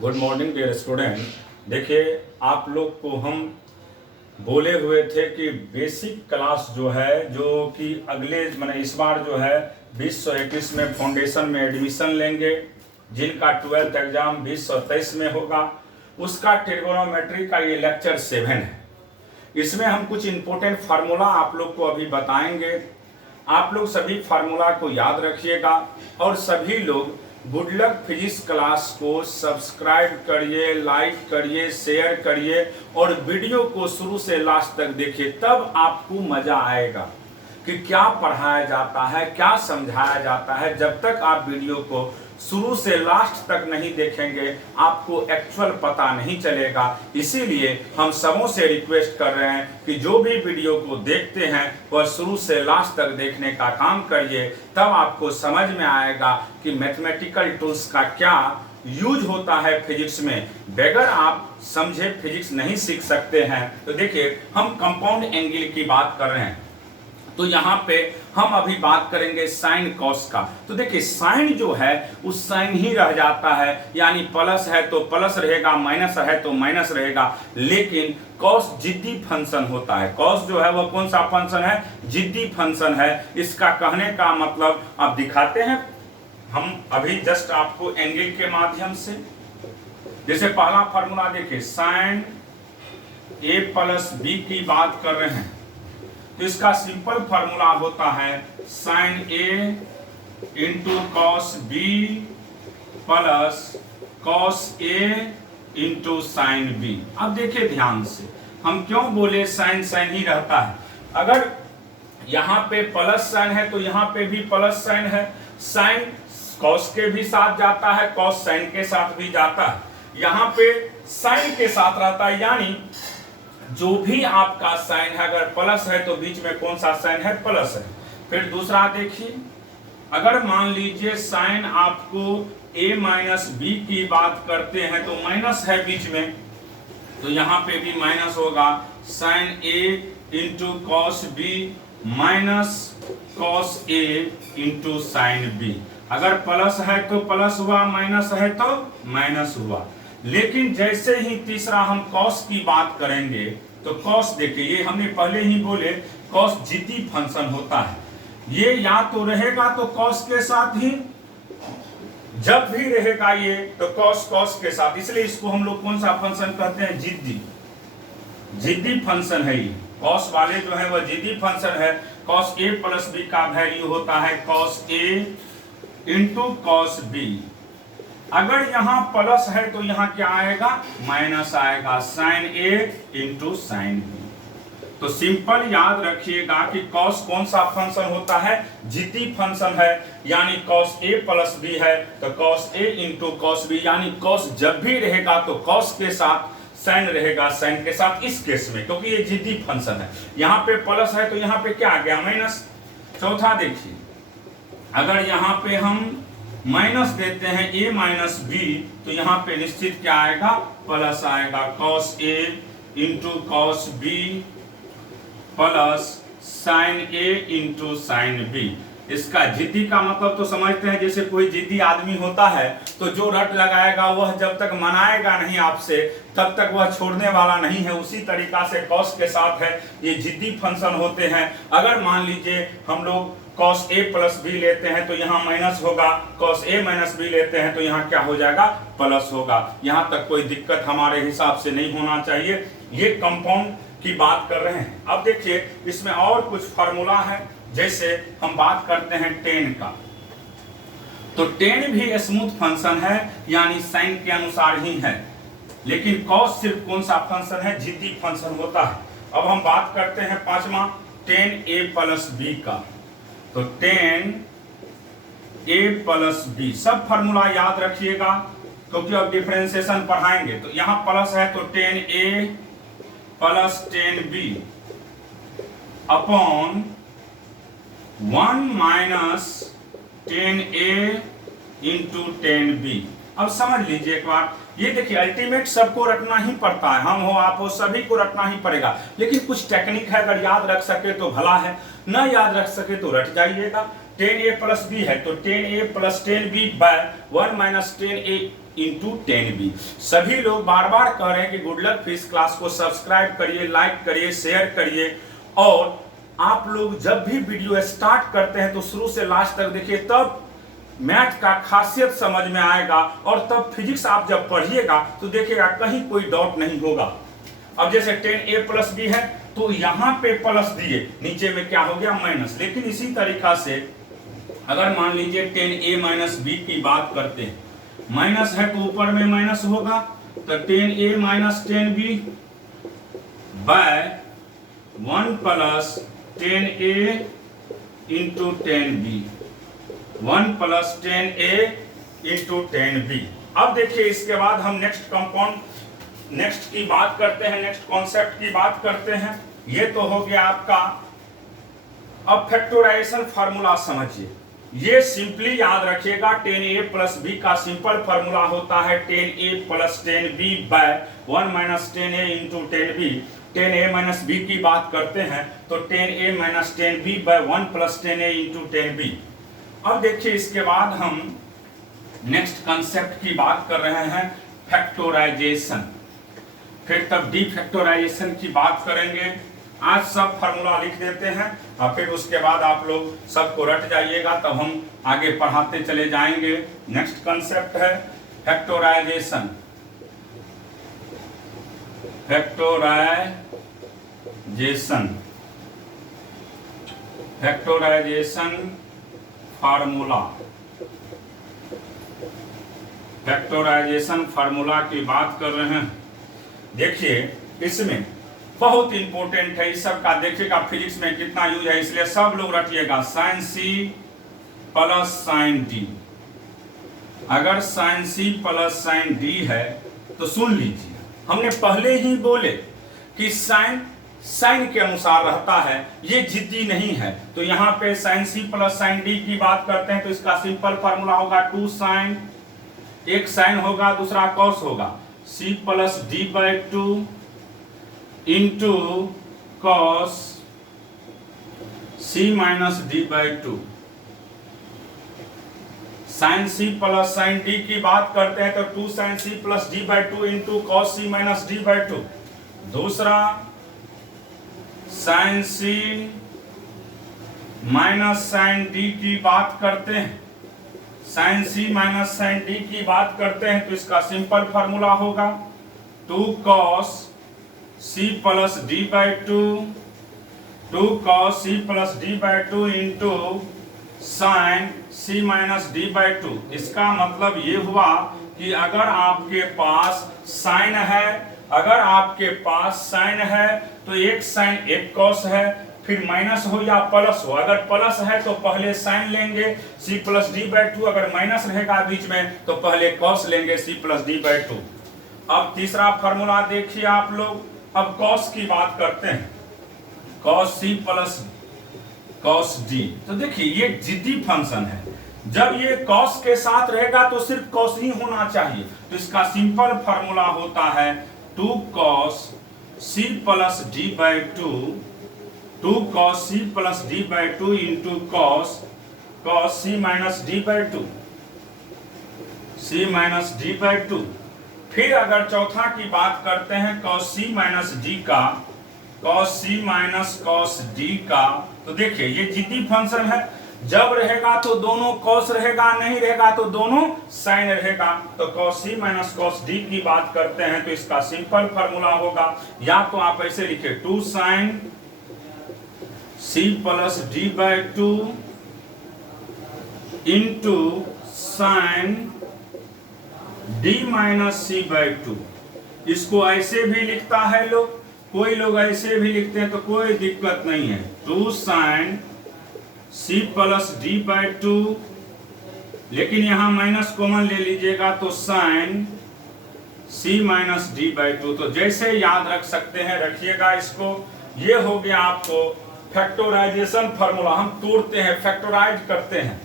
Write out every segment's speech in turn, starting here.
Good morning dear student. देखिए, आप लोग को हम बोले हुए थे कि बेसिक क्लास जो है, जो कि अगले इस बार जो है 2021 में फाउंडेशन में एडमिशन लेंगे, जिनका 12th एग्जाम 2023 में होगा, उसका ट्रिगोनोमेट्री का ये लेक्चर 7 है। इसमें हम कुछ इंपॉर्टेंट फार्मूला आप लोग को अभी बताएंगे। आप लोग सभी फार्मूला को याद रखिएगा और सभी लोग गुड लक फिजिक्स क्लास को सब्सक्राइब करिए, लाइक करिए, शेयर करिए और वीडियो को शुरू से लास्ट तक देखिए, तब आपको मजा आएगा कि क्या पढ़ाया जाता है, क्या समझाया जाता है। जब तक आप वीडियो को शुरू से लास्ट तक नहीं देखेंगे, आपको एक्चुअल पता नहीं चलेगा। इसीलिए हम सबों से रिक्वेस्ट कर रहे हैं कि जो भी वीडियो को देखते हैं वह शुरू से लास्ट तक देखने का काम करिए, तब आपको समझ में आएगा कि मैथमेटिकल टूल्स का क्या यूज होता है फिजिक्स में। बगैर आप समझे फिजिक्स नहीं सीख सकते हैं। तो देखिए, हम कंपाउंड एंगल की बात कर रहे हैं, तो यहाँ पे हम अभी बात करेंगे साइन कॉस का। तो देखिए, साइन जो है उस साइन ही रह जाता है, यानी प्लस है तो प्लस रहेगा, माइनस है तो माइनस रहेगा। लेकिन कॉस जिद्दी फंक्शन होता है। कॉस जो है वह कौन सा फंक्शन है? जिद्दी फंक्शन है। इसका कहने का मतलब आप दिखाते हैं हम अभी जस्ट आपको एंगल के माध्यम से। जैसे पहला फॉर्मूला देखिए, साइन ए प्लस बी की बात कर रहे हैं, तो इसका सिंपल फॉर्मूला होता है sine A into cos B plus cos A into sine B. अब देखिए ध्यान से, हम क्यों बोले साइन साइन ही रहता है। अगर यहाँ पे प्लस साइन है तो यहाँ पे भी प्लस साइन है। साइन कॉस के भी साथ जाता है, कॉस साइन के साथ भी जाता है। यहाँ पे साइन के साथ रहता है, यानी जो भी आपका साइन है, अगर प्लस है तो बीच में कौन सा साइन है? प्लस है। फिर दूसरा देखिए, अगर मान लीजिए साइन आपको a माइनस बी की बात करते हैं तो माइनस है बीच में, तो यहाँ पे भी माइनस होगा। Sine a into cos B minus cos a into sine b. अगर प्लस है तो प्लस हुआ, माइनस है तो माइनस हुआ। लेकिन जैसे ही तीसरा हम कॉस की बात करेंगे तो कॉस देखिए, ये हमने पहले ही बोले कॉस जिद्दी फंक्शन होता है। ये या तो रहेगा तो कॉस के साथ ही, जब भी रहेगा ये तो कॉस कॉस के साथ, इसलिए इसको हम लोग कौन सा फंक्शन कहते हैं? जिद्दी। जिद्दी फंक्शन है ये। कॉस वाले जो है वह जिद्दी फंक्शन है। कॉस ए प्लस बी का वैल्यू होता है cos A into cos B. अगर यहाँ प्लस है तो यहाँ क्या आएगा? माइनस आएगा, sign A into sine B. तो सिंपल याद रखिएगा कि कॉस कौन सा फंक्शन होता है? जिद्दी फंक्शन है। यानी कॉस ए प्लस बी है तो cos A into cos B, यानी कॉस जब भी रहेगा तो कॉस के साथ, साइन रहेगा साइन के साथ, इस केस में, क्योंकि ये जिद्दी फंक्शन है। यहाँ पे प्लस है तो यहाँ पे क्या आ गया? माइनस। चौथा देखिए, अगर यहाँ पे हम माइनस देते हैं a माइनस बी, तो यहाँ पे निश्चित क्या आएगा? प्लस आएगा। Cos a into cos B plus sine a into sine b. इसका जिद्दी का मतलब तो समझते हैं, जैसे कोई जिद्दी आदमी होता है तो जो रट लगाएगा वह जब तक मनाएगा नहीं आपसे, तब तक वह छोड़ने वाला नहीं है। उसी तरीका से कॉस के साथ है, ये जिद्दी फंक्शन होते हैं। अगर मान लीजिए हम लोग कॉस ए प्लस बी लेते हैं तो यहाँ माइनस होगा, कॉस ए माइनस बी लेते हैं तो यहाँ क्या हो जाएगा? प्लस होगा। यहाँ तक कोई दिक्कत हमारे हिसाब से नहीं होना चाहिए। ये कंपाउंड की बात कर रहे हैं। अब देखिए, इसमें और कुछ फार्मूला है। जैसे हम बात करते हैं टेन का, तो टेन भी स्मूथ फंक्शन है, यानी साइन के अनुसार ही है। लेकिन कॉस सिर्फ कौन सा फंक्शन है? जिद्दी फंक्शन होता है। अब हम बात करते हैं पांचवा, टेन ए प्लस बी का। तो टेन ए प्लस बी, सब फॉर्मूला याद रखिएगा क्योंकि अब डिफरेंशिएशन पढ़ाएंगे। तो यहाँ प्लस है तो tan A plus tan B upon 1 minus tan A into tan B. अब समझ लीजिए एक बार, ये देखिए अल्टीमेट सबको रखना ही पड़ता है, हम हो आप हो सभी को रखना ही पड़ेगा। लेकिन कुछ टेक्निक है, अगर याद रख सके तो भला है, न याद रख सके तो रट जाइएगा। टेन ए प्लस बी है तो tan A plus tan B by 1 minus tan A into 10b। सभी लोग बार बार कह रहे हैं कि गुड लक फिजिक्स क्लास को सब्सक्राइब करिए, लाइक करिए, शेयर करिए, और आप लोग जब भी वीडियो स्टार्ट करते हैं तो शुरू से लास्ट तक देखिए, तब मैथ का खासियत समझ में आएगा, और तब फिजिक्स आप जब पढ़िएगा तो देखिएगा कहीं कोई डाउट नहीं होगा। अब जैसे 10a प्लस बी है तो यहां पे प्लस दिए, नीचे में क्या हो गया माइनस। लेकिन इसी तरीका से अगर मान लीजिए 10a माइनस बी की बात करते हैं, माइनस है तो ऊपर में माइनस होगा, तो 10a minus 10b by 1 plus 10a into 10b, 1 plus 10a into 10b। अब देखिए इसके बाद हम नेक्स्ट की बात करते हैं, नेक्स्ट कॉन्सेप्ट की बात करते हैं। ये तो हो गया आपका। अब फैक्टराइजेशन फार्मूला समझिए, ये सिंपली याद रखिएगा 10a प्लस b का सिंपल फार्मूला होता है 10a plus 10b by 1 minus 10a into 10b। 10a minus b की बात करते हैं तो 10a minus 10b by 1 plus 10a into 10b। अब देखिए इसके बाद हम नेक्स्ट कंसेप्ट की बात कर रहे हैं, फैक्टराइजेशन। फिर तब डी फैक्टराइजेशन की बात करेंगे। आज सब फार्मूला लिख देते हैं और फिर उसके बाद आप लोग सबको रट जाइएगा, तब हम आगे पढ़ाते चले जाएंगे। नेक्स्ट कंसेप्ट है factorization. Factorization formula. Factorization formula की बात कर रहे हैं। देखिए इसमें बहुत इंपॉर्टेंट है, इस सब का देखिएगा फिजिक्स में कितना यूज है, इसलिए सब लोग रटिएगा साइन सी प्लस साइन डी। अगर साइन सी प्लस साइन डी है तो सुन लीजिए, हमने पहले ही बोले कि साइन के अनुसार रहता है, ये जिद्दी नहीं है। तो यहाँ पे साइन सी प्लस साइन डी की बात करते हैं तो इसका सिंपल फार्मूला होगा 2 साइन, एक साइन होगा दूसरा कॉस होगा, c plus d by 2 into cos c minus d by 2। Sine c plus sine d की बात करते हैं तो 2 sine c plus d by 2 into cos c minus d by 2। दूसरा sine c minus sine d की बात करते हैं, sine c minus sine d की बात करते हैं तो इसका सिंपल फार्मूला होगा 2 cos c plus d by 2, 2 cos c plus d by 2 into sine c minus d by 2। इसका मतलब ये हुआ कि अगर आपके पास साइन है, अगर आपके पास साइन है तो एक साइन एक कॉस है, फिर माइनस हो या प्लस हो। अगर प्लस है तो पहले साइन लेंगे c प्लस डी बाई 2, अगर माइनस रहेगा बीच में तो पहले कॉस लेंगे c प्लस डी बाई 2। अब तीसरा फार्मूला देखिए आप लोग। अब कॉस की बात करते हैं, cos c plus cos d। तो देखिए ये जिद्दी फंक्शन है, जब ये कॉस के साथ रहेगा तो सिर्फ कॉस ही होना चाहिए, तो इसका सिंपल फार्मूला होता है 2 cos c plus d by 2, 2 cos c plus d by 2 into cos c minus d by 2, c minus d by 2। फिर अगर चौथा की बात करते हैं cos c माइनस डी का, cos c minus cos d का, तो देखिए ये जिद्दी फंक्शन है, जब रहेगा तो दोनों cos रहेगा, नहीं रहेगा तो दोनों sin रहेगा। तो cos c minus cos d की बात करते हैं तो इसका सिंपल फार्मूला होगा, या तो आप ऐसे लिखे 2 sin c plus d by 2 into sine d minus c by 2। इसको ऐसे भी लिखता है लोग, कोई लोग ऐसे भी लिखते हैं तो कोई दिक्कत नहीं है। 2 sine c plus d by 2, लेकिन यहां माइनस कॉमन ले लीजिएगा तो sine c minus d by 2। तो जैसे याद रख सकते हैं रखिएगा इसको। ये हो गया आपको फैक्टराइजेशन फार्मूला। हम तोड़ते हैं, फैक्टराइज करते हैं,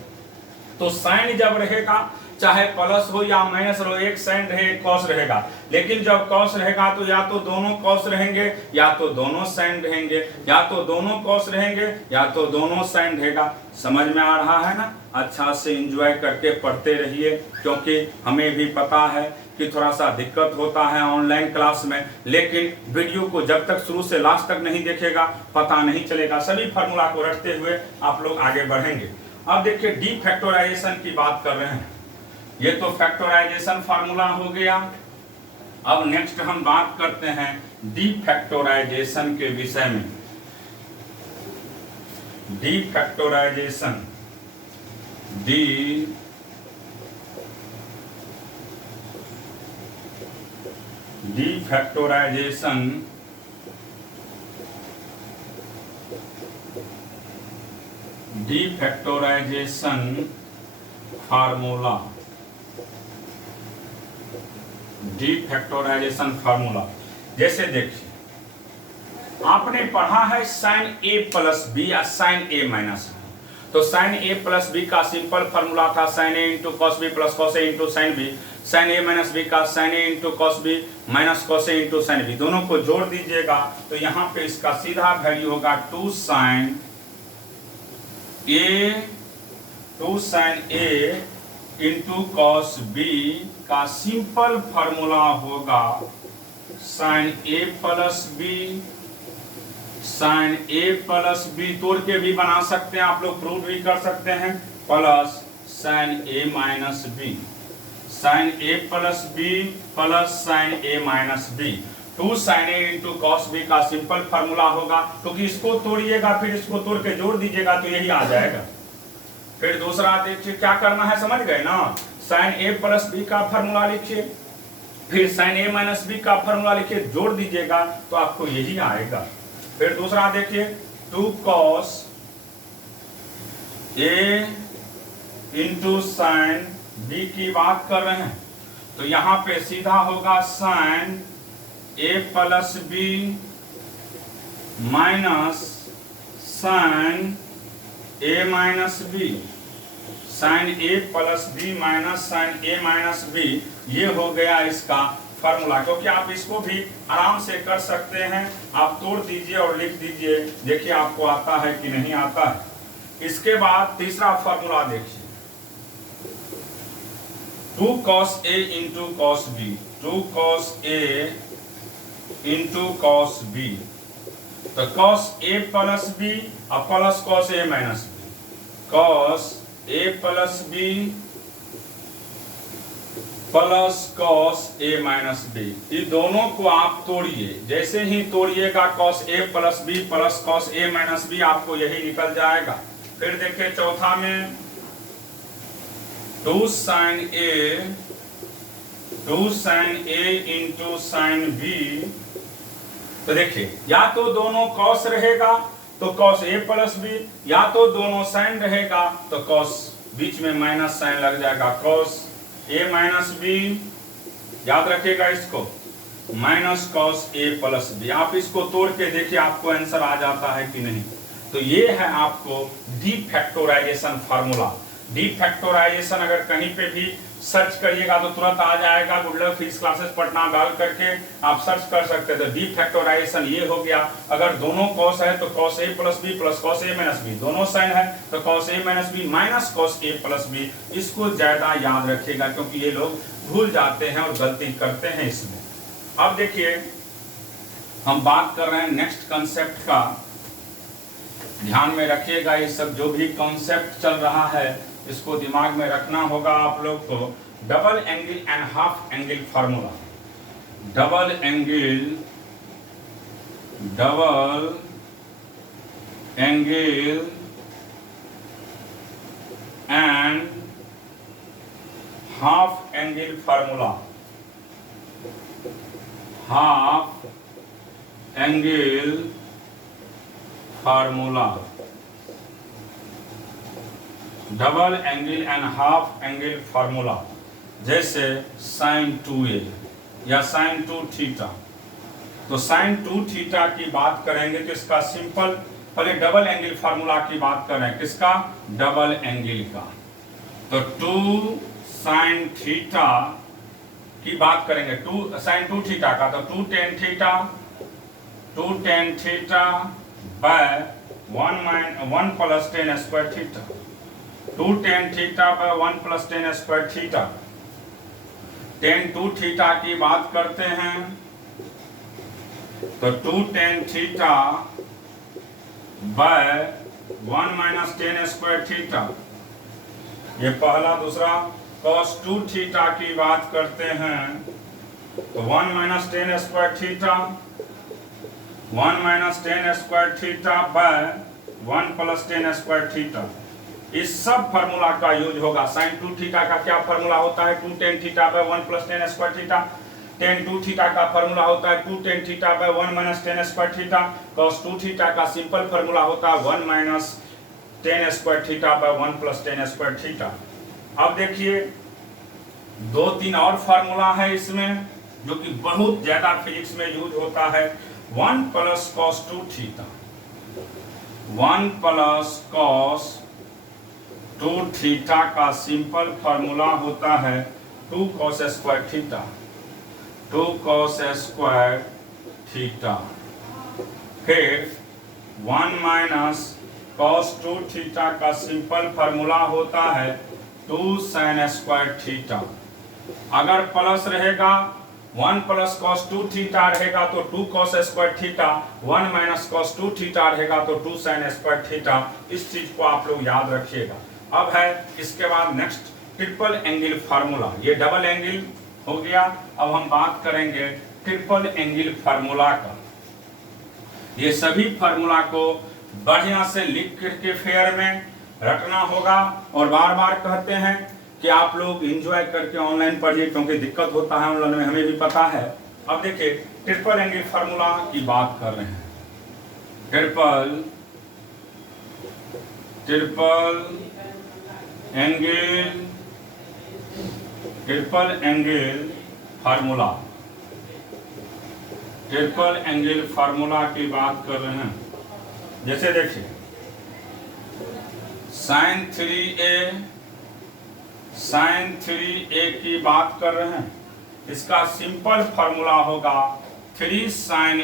तो साइन जब रहेगा चाहे प्लस हो या माइनस हो, एक साइन रहे एक कॉस रहेगा। लेकिन जब कॉस रहेगा तो या तो दोनों कॉस रहेंगे या तो दोनों साइन रहेंगे, या तो दोनों कॉस रहेंगे या तो दोनों साइन रहेगा। समझ में आ रहा है ना? अच्छा से एंजॉय करके पढ़ते रहिए, क्योंकि हमें भी पता है कि थोड़ा सा दिक्कत होता है ऑनलाइन क्लास में, लेकिन वीडियो को जब तक शुरू से लास्ट तक नहीं देखेगा पता नहीं चलेगा। सभी फार्मूला को रटते हुए आप लोग आगे बढ़ेंगे। अब देखिए डी फैक्टराइजेशन की बात कर रहे हैं। ये तो फैक्टराइजेशन फार्मूला हो गया। अब नेक्स्ट हम बात करते हैं डी फैक्टराइजेशन के विषय में। De factorization, de factorisation formula. D factorisation formula जैसे देखिए, आपने पढ़ा है साइन ए प्लस बी या साइन ए माइनस बी। तो साइन ए प्लस बी का सिंपल फार्मूला था sine A into cos B plus cos A into sine B. Sine A minus B का sine A into cos B minus cos A into sine B. दोनों को जोड़ दीजिएगा तो यहाँ पे इसका सीधा वैल्यू होगा 2 sign A into cos B का सिंपल फार्मूला होगा sign A plus B. Sine A plus B तोड़ के भी बना सकते हैं आप लोग, प्रूव भी कर सकते हैं, plus sign A minus B. Sine A plus B plus sign A minus B. 2 sign A into cos B का सिंपल फार्मूला होगा, क्योंकि इसको तोड़िएगा फिर इसको तोड़ के जोड़ दीजिएगा तो यही आ जाएगा। फिर दूसरा देखिए क्या करना है, समझ गए ना? साइन ए प्लस बी का फार्मूला लिखिए, फिर साइन ए माइनस बी का फार्मूला लिखिए, जोड़ दीजिएगा तो आपको यही आएगा। फिर दूसरा देखिए 2 cos A into sine B की बात कर रहे हैं तो यहां पे सीधा होगा sign A plus B minus sign A minus B. Sine A plus B minus sign A minus B, ये हो गया इसका फार्मूला। क्योंकि आप इसको भी आराम से कर सकते हैं, आप तोड़ दीजिए और लिख दीजिए, देखिए आपको आता है कि नहीं आता है। इसके बाद तीसरा फार्मूला देखिए 2 cos A into cos B. 2 cos A into cos B, तो cos A प्लस बी और plus cos A minus B. cos A plus B plus cos A minus B, ये दोनों को आप तोड़िए। जैसे ही तोड़िएगा cos A plus B plus cos A minus B, आपको यही निकल जाएगा। फिर देखिए चौथा में 2 sine A into sine B. तो देखिए या तो दोनों cos रहेगा तो cos A प्लस बी, या तो दोनों साइन रहेगा तो cos, बीच में माइनस साइन लग जाएगा, cos A माइनस बी। याद रखिएगा इसको, minus cos A plus B. आप इसको तोड़ के देखिए आपको आंसर आ जाता है कि नहीं। तो ये है आपको D factorisation formula. D factorisation अगर कहीं पे भी सर्च करिएगा तो तुरंत आ जाएगा। Good luck physics classes Patna डाल करके आप सर्च कर सकते हैं। तो डी फैक्टराइजेशन ये हो गया। अगर दोनों कॉस है तो cos A plus B plus cos A minus B, दोनों साइन है तो cos A minus B minus cos A plus B. इसको ज्यादा याद रखिएगा क्योंकि ये लोग भूल जाते हैं और गलती करते हैं इसमें। अब देखिए हम बात कर रहे हैं नेक्स्ट कंसेप्ट का, ध्यान में रखिएगा। ये सब जो भी कॉन्सेप्ट चल रहा है इसको दिमाग में रखना होगा आप लोग को। Double angle and half angle formula. Double angle and half angle formula. Half angle formula, double angle and half angle formula. जैसे साइन 2a या साइन 2 थीटा। तो साइन 2 थीटा की बात करेंगे तो इसका सिंपल, पहले डबल एंगल फार्मूला की बात करें, किसका? डबल एंगल का। तो 2 साइन थीटा की बात करेंगे, टू साइन 2 थीटा का, तो 2 tan theta by 1 plus ten square theta, 2 tan theta by 1 plus ten square theta. Ten 2 theta की बात करते हैं तो 2 tan theta by 1 minus ten square theta, ये पहला। दूसरा cos 2 थीटा की बात करते हैं तो 1 minus ten square theta, 1 minus ten square theta by 1 plus ten square theta. इस सब फार्मूला का यूज होगा। साइन 2 थीटा का क्या फार्मूला होता है, 2 tan theta by 1 plus ten square theta. Ten 2 theta का फार्मूला होता है 2 tan theta by 1 minus ten square theta. cos 2 theta का सिंपल फार्मूला होता है 1 minus ten square theta by 1 plus ten square theta. अब देखिए 2-3 और फार्मूला है इसमें जो कि बहुत ज्यादा फिजिक्स में यूज होता है। 1 plus cos 2 theta, 1 plus cos 2 theta का सिंपल फार्मूला होता है 2 cos square theta, 2 cos square theta. फिर 1 माइनस cos 2 थीटा का सिंपल फार्मूला होता है 2 sin स्क्वायर थीटा। अगर प्लस रहेगा 1 प्लस cos 2 थीटा रहेगा तो 2 cos square theta, 1 minus cos 2 theta रहेगा तो 2 sin स्क्वायर थीटा। इस चीज को आप लोग याद रखिएगा। अब है इसके बाद नेक्स्ट ट्रिपल एंगल फार्मूला, ये डबल एंगल हो गया। अब हम बात करेंगे ट्रिपल एंगल फार्मूला का। ये सभी फार्मूला को बढ़िया से लिख करके फेयर में रखना होगा और बार बार कहते हैं कि आप लोग एंजॉय करके ऑनलाइन पढ़िए, क्योंकि दिक्कत होता है ऑनलाइन में, हमें भी पता है। अब देखिए ट्रिपल एंगल फार्मूला की बात कर रहे हैं। Triple angle formula, triple angle formula की बात कर रहे हैं। जैसे देखिए sin 3a की बात कर रहे हैं, इसका सिंपल फार्मूला होगा 3 sin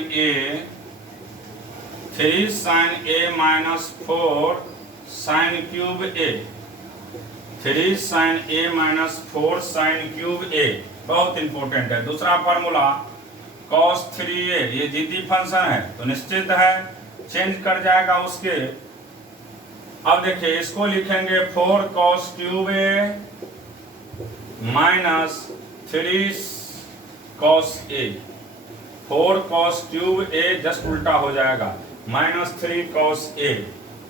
a minus 4 sin cube a, 3 sin a minus 4 sin cube a, बहुत इंपॉर्टेंट है। दूसरा फार्मूला cos 3a, ये जिद्दी फंक्शन है तो निश्चित है चेंज कर जाएगा उसके। अब देखिए इसको लिखेंगे 4 cos cube a minus 3 cos a, 4 cos cube a just उल्टा हो जाएगा माइनस 3 cos a।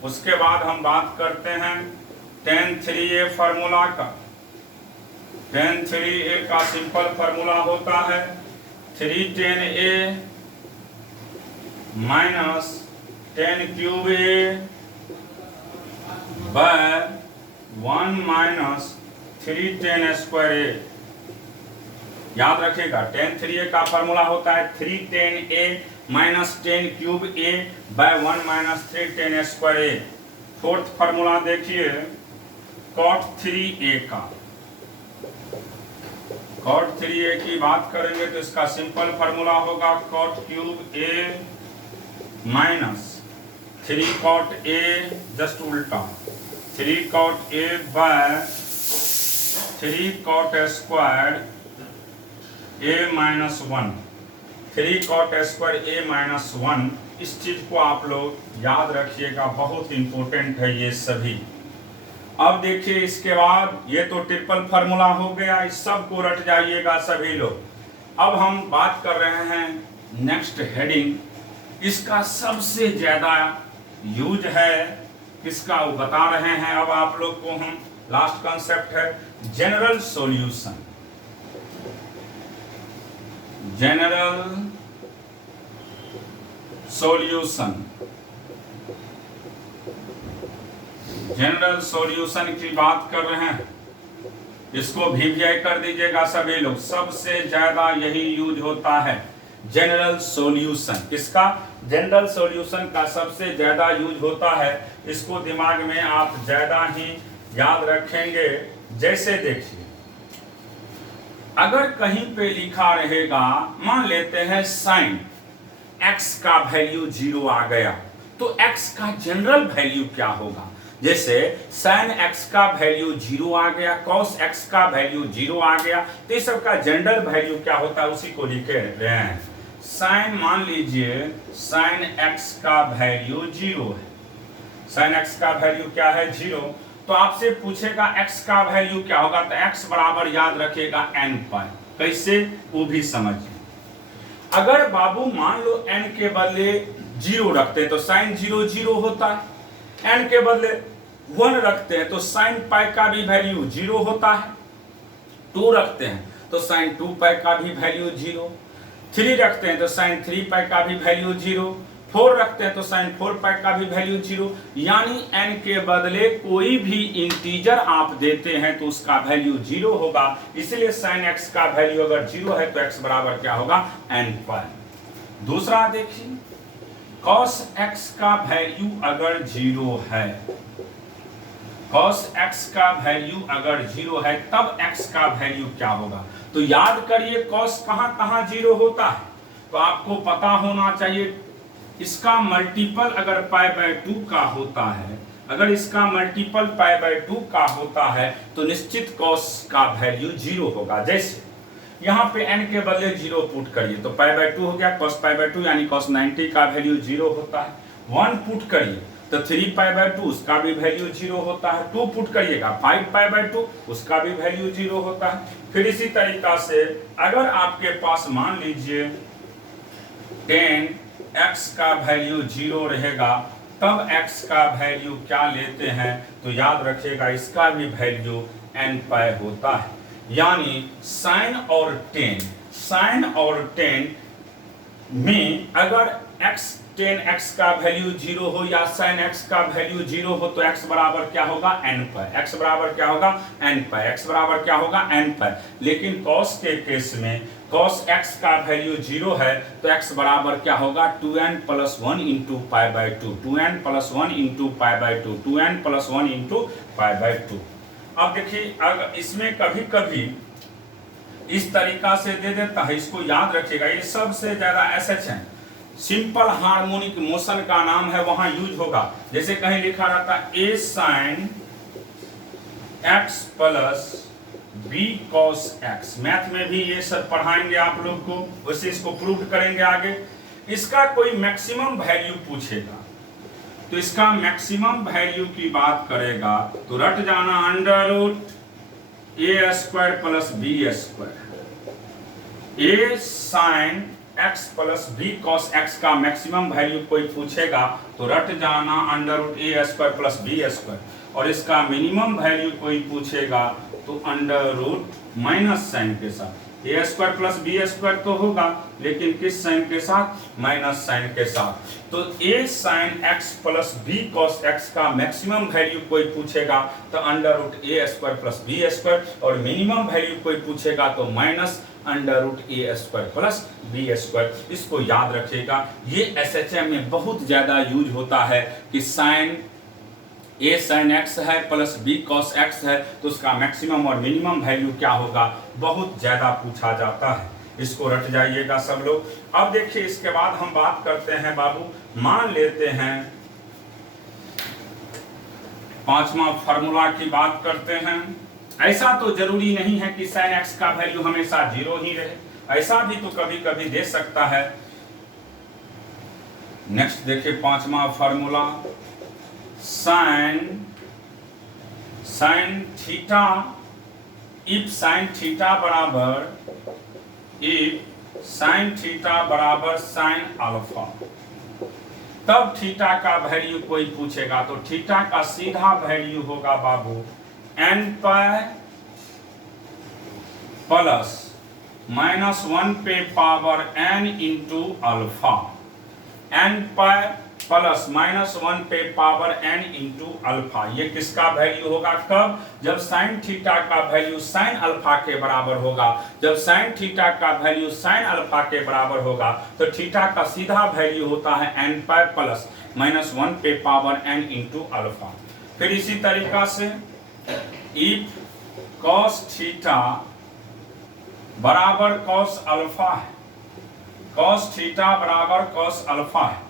उसके बाद हम बात करते हैं tan 3a फार्मूला का। tan 3a का सिंपल फार्मूला होता है 3 tan a minus tan cube a by 1 minus 3 tan square a। याद रखिएगा tan 3a का फार्मूला होता है 3 tan a minus tan cube a by 1 minus 3 tan square a। Fourth formula देखिए cot 3a का। cot 3a की बात करेंगे तो इसका सिंपल फार्मूला होगा cot cube a minus 3 cot a just उल्टा 3 cot a by 3 cot square a minus 1, 3 cot square a minus 1। इस चीज को आप लोग याद रखिएगा, बहुत इंपॉर्टेंट है ये सभी। अब देखिए इसके बाद ये तो ट्रिपल फार्मूला हो गया, इस सब को रट जाइएगा सभी लोग। अब हम बात कर रहे हैं नेक्स्ट हेडिंग, इसका सबसे ज्यादा यूज है किसका वो बता रहे हैं। अब आप लोग को हम लास्ट कॉन्सेप्ट है general solution. General solution, general solution की बात कर रहे हैं। इसको VVI कर दीजिएगा सभी लोग, सबसे ज्यादा यही यूज होता है जनरल सॉल्यूशन। इसका जनरल सॉल्यूशन का सबसे ज्यादा यूज होता है, इसको दिमाग में आप ज्यादा ही याद रखेंगे। जैसे देखिए अगर कहीं पे लिखा रहेगा, मान लेते हैं साइन एक्स का वैल्यू 0 आ गया, तो एक्स का जनरल वैल्यू क्या होगा? जैसे साइन एक्स का वैल्यू 0 आ गया, कॉस एक्स का वैल्यू 0 आ गया, तो इस सब का जनरल वैल्यू क्या होता है उसी को लिख रहे हैं। साइन, मान लीजिए साइन एक्स का वैल्यू 0 है, साइन एक्स का वैल्यू क्या है 0, तो आपसे पूछेगा एक्स का वैल्यू क्या होगा, तो एक्स बराबर याद रखेगा n पाई। कैसे, वो भी समझिए। अगर बाबू मान लो n के बदले 0 रखते हैं तो साइन 0 0 होता है, n के बदले 1 रखते हैं तो साइन पाई का भी वैल्यू 0 होता है, 2 रखते हैं तो साइन 2 पाई का भी वैल्यू 0, 3 रखते हैं तो साइन 3 पाई का भी वैल्यू 0, 4 रखते हैं तो साइन 4 पाई का भी वैल्यू 0। यानी n के बदले कोई भी इंटीजर आप देते हैं तो उसका वैल्यू 0 होगा, इसलिए साइन x का वैल्यू अगर 0 है तो x बराबर क्या होगा, n पाई। दूसरा देखिए, cos x का वैल्यू अगर 0 है, cos x का वैल्यू अगर 0 है तब x का वैल्यू क्या होगा? तो याद करिए cos कहां कहां 0 होता है, तो आपको पता होना चाहिए इसका मल्टीपल अगर पाई बाय 2 का होता है, अगर इसका मल्टीपल पाई बाय 2 का होता है तो निश्चित cos का वैल्यू 0 होगा। जैसे यहाँ पे n के बदले 0 पुट करिए तो पाई बाय 2 हो गया, cos पाई बाय 2 यानी cos 90 का वैल्यू 0 होता है। 1 पुट करिए तो 3 पाई बाय 2 उसका भी वैल्यू 0 होता है। 2 पुट करिएगा 5 पाई बाय 2 उसका भी वैल्यू 0 होता है। फिर इसी तरीका से अगर आपके पास मान लीजिए 10x का वैल्यू 0 रहेगा तब x का वैल्यू क्या लेते हैं, तो याद रखिएगा इसका भी वैल्यू n पाई होता है। यानी साइन और टेन में अगर tan x का वैल्यू 0 हो या sin x का वैल्यू 0 हो तो x बराबर क्या होगा, n पाई। x बराबर क्या होगा, n पाई। x बराबर क्या होगा, n पाई। लेकिन cos के केस में cos x का वैल्यू 0 है तो x बराबर क्या होगा, 2n plus 1 into pi by 2, 2n plus 1 into pi by 2, 2n plus 1 into pi by 2। अब देखिए अगर इसमें कभी कभी इस तरीका से दे देता है, इसको याद रखिएगा, ये सबसे ज्यादा SH है, सिंपल हार्मोनिक मोशन का नाम है, वहां यूज होगा। जैसे कहीं लिखा रहता है a sin x plus b cos x, math में भी ये सब पढ़ाएंगे आप लोग को, वैसे इसको प्रूव करेंगे आगे। इसका कोई मैक्सिमम वैल्यू पूछेगा तो इसका मैक्सिमम वैल्यू की बात करेगा तो रट जाना under root a square plus b square. a sin x plus b cos x का मैक्सिमम वैल्यू कोई पूछेगा तो रट जाना under root a square plus b square, और इसका मिनिमम वैल्यू कोई पूछेगा तो अंडर रूट माइनस साइन के साथ। a square plus b square तो होगा लेकिन किस साइन के साथ, माइनस साइन के साथ। तो a sin x plus b cos x का मैक्सिमम वैल्यू कोई पूछेगा तो under root a square plus b square, और मिनिमम वैल्यू कोई पूछेगा तो minus under root a square plus b square. इसको याद रखिएगा, ये SHM में बहुत ज्यादा यूज होता है कि साइन a sin x है प्लस b cos x है तो उसका मैक्सिमम और मिनिमम वैल्यू क्या होगा, बहुत ज्यादा पूछा जाता है। इसको रट जाइएगा सब लोग। अब देखिए इसके बाद हम बात करते हैं बाबू, मान लेते हैं पांचवा फार्मूला की बात करते हैं। ऐसा तो जरूरी नहीं है कि sin x का वैल्यू हमेशा 0 ही रहे, ऐसा भी तो कभी कभी दे सकता है। नेक्स्ट देखिए पांचवा formula, sin theta, if sin theta बराबर sin अल्फा, तब थीटा का वैल्यू कोई पूछेगा तो थीटा का सीधा वैल्यू होगा बाबू n पाई प्लस -1 पे power n into alpha, n pi plus -1 पे पावर n इंटू अल्फा। ये किसका वैल्यू होगा, कब, जब साइन थीटा का वैल्यू साइन अल्फा के बराबर होगा। जब साइन थीटा का वैल्यू साइन अल्फा के बराबर होगा तो थीटा का सीधा वैल्यू होता है n पाई प्लस -1 पे पावर n इंटू अल्फा। फिर इसी तरीका से इफ cos थीटा बराबर कॉस अल्फा है, कॉस थीटा बराबर कॉस अल्फा है,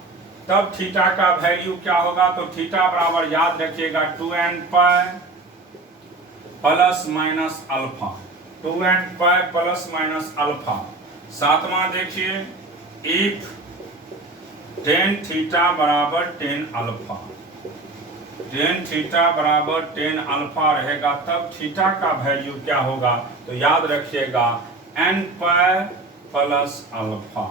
तब थीटा का वैल्यू क्या होगा? तो थीटा बराबर याद रखिएगा 2n pi plus minus alpha, 2n pi plus minus alpha. सातवां देखिए, इफ टेन थीटा बराबर टेन अल्फा, टेन थीटा बराबर टेन अल्फा रहेगा, तब थीटा का वैल्यू क्या होगा? तो याद रखिएगा n pi plus alpha,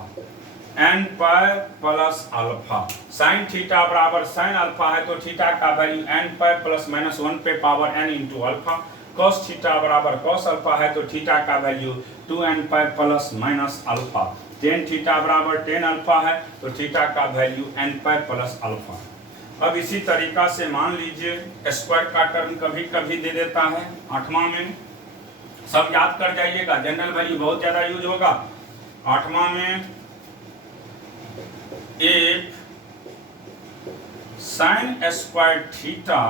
n pi plus alpha. Sine theta बराबर साइन अल्फा है, तो थीटा का value n pi plus minus 1 पे power n into alpha. Cos theta बराबर कॉस अल्फा है, तो थीटा का value 2n pi plus minus alpha. Tan theta बराबर टेन अल्फा है, तो थीटा का value n pi plus alpha. अब इसी तरीका से मान लीजिए स्क्वायर का टर्म कभी कभी दे देता है। आठवां में सब याद कर जाइएगा, जनरल वैल्यू बहुत ज्यादा यूज होगा। आठवां में एक साइन स्क्वायर थीटा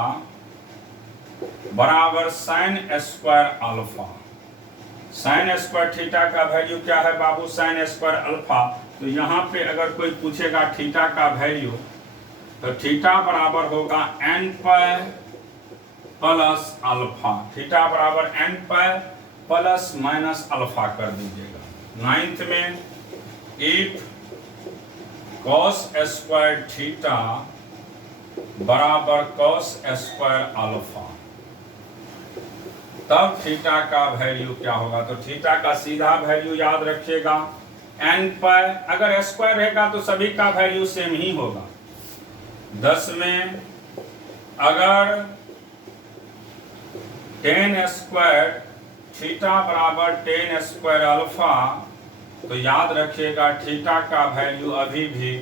बराबर sine square alpha. Sine square theta का वैल्यू क्या है बाबू? Sine square alpha. तो यहाँ पे अगर कोई पूछेगा थीटा का वैल्यू, तो थीटा बराबर होगा n pi plus alpha, theta बराबर n pi plus minus alpha कर दीजिएगा। नाइन्थ में इफ कॉस स्क्वायर थीटा बराबर कॉस स्क्वायर अल्फा, तब थीटा का वैल्यू क्या होगा? तो थीटा का सीधा वैल्यू याद रखिएगा n पाई, अगर स्क्वायर रहेगा तो सभी का वैल्यू सेम ही होगा। 10 में अगर टेन स्क्वायर थीटा बराबर टेन स्क्वायर अल्फा, तो याद रखिएगा थीटा का वैल्यू अभी भी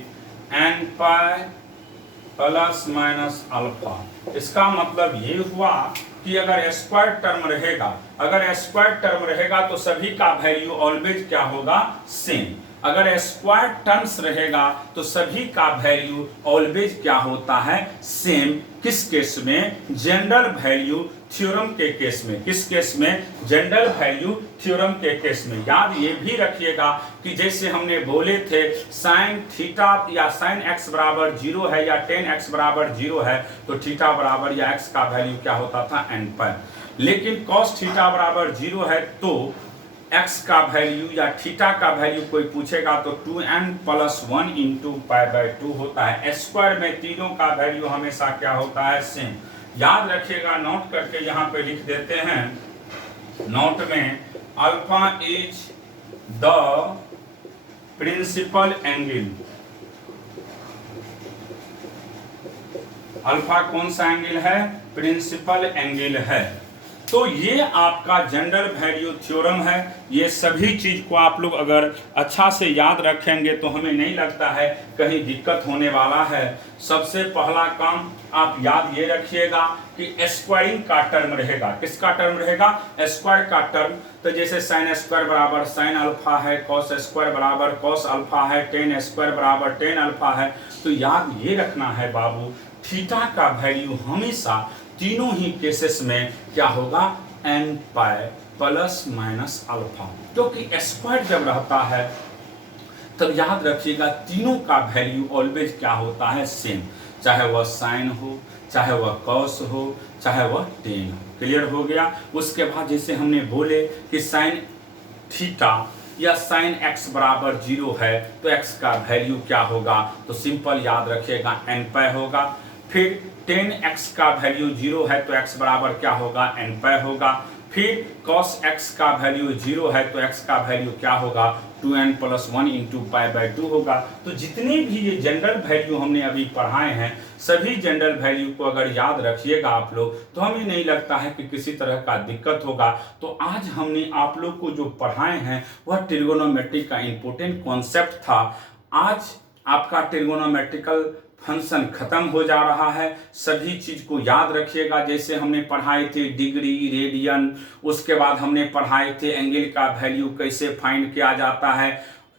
n pi plus minus alpha. इसका मतलब ये हुआ कि अगर स्क्वायर टर्म रहेगा, अगर स्क्वायर टर्म रहेगा तो सभी का वैल्यू ऑलवेज क्या होगा? सेम। अगर स्क्वायर टर्म्स रहेगा तो सभी का वैल्यू ऑलवेज क्या होता है? सेम। किस केस में? जनरल वैल्यू थ्योरम के केस में। किस केस में? जनरल वैल्यू थ्योरम के केस में। याद ये भी रखिएगा कि जैसे हमने बोले थे साइन थीटा या साइन एक्स बराबर 0 है या टेन एक्स बराबर 0 है, तो थीटा बराबर या एक्स का वैल्यू क्या होता था? n पाई। लेकिन कॉस थीटा बराबर 0 है तो x का वैल्यू या थीटा का वैल्यू कोई पूछेगा तो 2n plus 1 into pi by 2 होता है। स्क्वायर में तीनों का वैल्यू हमेशा क्या होता है? सेम। याद रखिएगा, नोट करके यहाँ पे लिख देते हैं। नोट में alpha is the principal angle. Alpha कौन सा एंगल है? प्रिंसिपल एंगल है। तो ये आपका जनरल वैल्यू थ्योरम है। ये सभी चीज को आप लोग अगर अच्छा से याद रखेंगे तो हमें नहीं लगता है कहीं दिक्कत होने वाला है। सबसे पहला काम आप याद ये रखिएगा कि स्क्वायरिंग का टर्म रहेगा। किसका टर्म रहेगा? स्क्वायर का टर्म। तो जैसे साइन स्क्वायर बराबर साइन अल्फा है, कॉस स्क्वायर बराबर कॉस अल्फा है, टेन स्क्वायर बराबर टेन अल्फा है। तो याद ये रखना है बाबू, थीटा का वैल्यू हमेशा तीनों ही केसेस में क्या होगा? n pi plus minus alpha. क्योंकि स्क्वायर जब रहता है तब याद रखिएगा तीनों का वैल्यू ऑलवेज क्या होता है? सेम। चाहे वह साइन हो, चाहे वह कॉस हो, चाहे वह टेन हो। क्लियर हो गया? उसके बाद जैसे हमने बोले कि साइन थीटा या साइन x बराबर 0 है तो x का वैल्यू क्या होगा? तो सिंपल याद रखिएगा n पाई होगा। फिर टेन x का वैल्यू 0 है तो x बराबर क्या होगा? n पाई होगा। फिर cos x का वैल्यू 0 है तो x का वैल्यू क्या होगा? 2n plus 1 into pi by 2 होगा। तो जितने भी ये जनरल वैल्यू हमने अभी पढ़ाए हैं, सभी जनरल वैल्यू को अगर याद रखिएगा आप लोग तो हमें नहीं लगता है कि किसी तरह का दिक्कत होगा। तो आज हमने आप लोग को जो पढ़ाए हैं वह ट्रिगोनोमेट्री का इंपॉर्टेंट कॉन्सेप्ट था। आज आपका ट्रिगोनोमेट्रिकल फंक्शन खत्म हो जा रहा है। सभी चीज को याद रखिएगा। जैसे हमने पढ़ाए थे डिग्री, रेडियन, उसके बाद हमने पढ़ाए थे एंगल का वैल्यू कैसे फाइंड किया जाता है।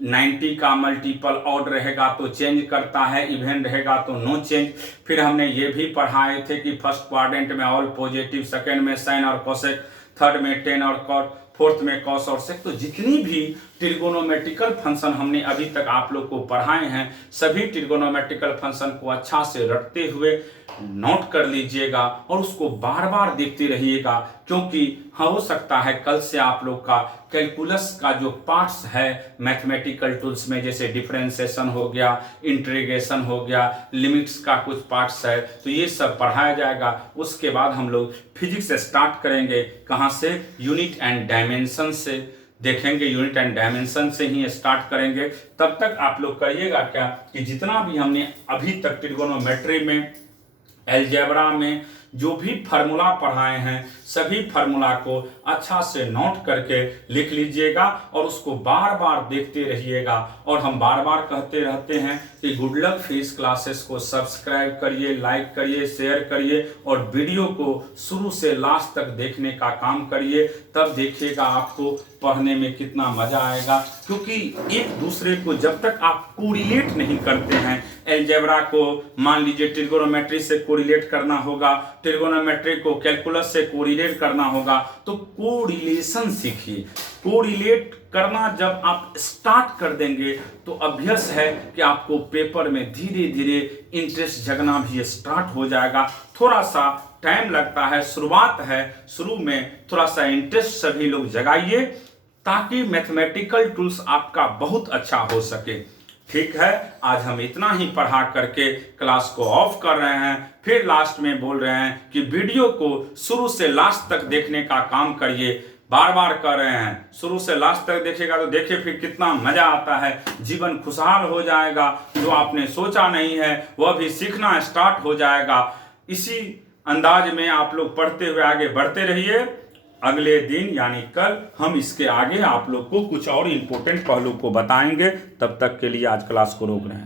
90 का मल्टीपल ऑड रहेगा तो चेंज करता है, इवन रहेगा तो नो चेंज। फिर हमने ये भी पढ़ाए थे कि फर्स्ट क्वाड्रेंट में ऑल पॉजिटिव, सेकंड में साइन और कोसेक, थर्ड में टेन और कॉट, फोर्थ में कॉस और सेक। तो जितनी भी ट्रिगोनोमेट्रिकल फंक्शन हमने अभी तक आप लोग को पढ़ाए हैं, सभी ट्रिगोनोमेट्रिकल फंक्शन को अच्छा से रटते हुए नोट कर लीजिएगा और उसको बार बार देखते रहिएगा, क्योंकि हो सकता है कल से आप लोग का कैलकुलस का जो पार्ट्स है मैथमेटिकल टूल्स में, जैसे डिफरेंशिएशन हो गया, इंटीग्रेशन हो गया, लिमिट्स का कुछ पार्ट्स है, तो ये सब पढ़ाया जाएगा। उसके बाद हम लोग फिजिक्स स्टार्ट करेंगे। कहाँ से? यूनिट एंड डायमेंशन से देखेंगे, यूनिट एंड डायमेंशन से ही स्टार्ट करेंगे। तब तक आप लोग करिएगा क्या कि जितना भी हमने अभी तक ट्रिगोनोमेट्री में, अलजेब्रा में जो भी फार्मूला पढ़ाए हैं, सभी फार्मूला को अच्छा से नोट करके लिख लीजिएगा और उसको बार बार देखते रहिएगा। और हम बार बार कहते रहते हैं कि गुड लक फिजिक्स क्लासेस को सब्सक्राइब करिए, लाइक करिए, शेयर करिए और वीडियो को शुरू से लास्ट तक देखने का काम करिए। तब देखिएगा आपको पढ़ने में कितना मजा आएगा, क्योंकि एक दूसरे को जब तक आप कोरिलेट नहीं करते हैं, अलजेब्रा को मान लीजिए ट्रिगोनोमेट्री से कोरिलेट करना होगा, ट्रिगोनोमेट्री को कैलकुलस से कोरिलेट करना होगा, तो कोरिलेशन सीखिए। कोरिलेट करना जब आप स्टार्ट कर देंगे तो अभ्यस है कि आपको पेपर में धीरे धीरे इंटरेस्ट जगना भी स्टार्ट हो जाएगा। थोड़ा सा टाइम लगता है, शुरुआत है, शुरू में थोड़ा सा इंटरेस्ट सभी लोग जगाइए ताकि मैथमेटिकल टूल्स आपका बहुत अच्छा हो सके। ठीक है, आज हम इतना ही पढ़ा करके क्लास को ऑफ कर रहे हैं। फिर लास्ट में बोल रहे हैं कि वीडियो को शुरू से लास्ट तक देखने का काम करिए। बार बार कर रहे हैं, शुरू से लास्ट तक देखिएगा तो देखिए फिर कितना मजा आता है, जीवन खुशहाल हो जाएगा। जो आपने सोचा नहीं है वह भी सीखना स्टार्ट हो जाएगा। इसी अंदाज में आप लोग पढ़ते हुए आगे बढ़ते रहिए। अगले दिन यानी कल हम इसके आगे आप लोग को कुछ और इम्पोर्टेंट पहलू को बताएंगे। तब तक के लिए आज क्लास को रोक रहे हैं।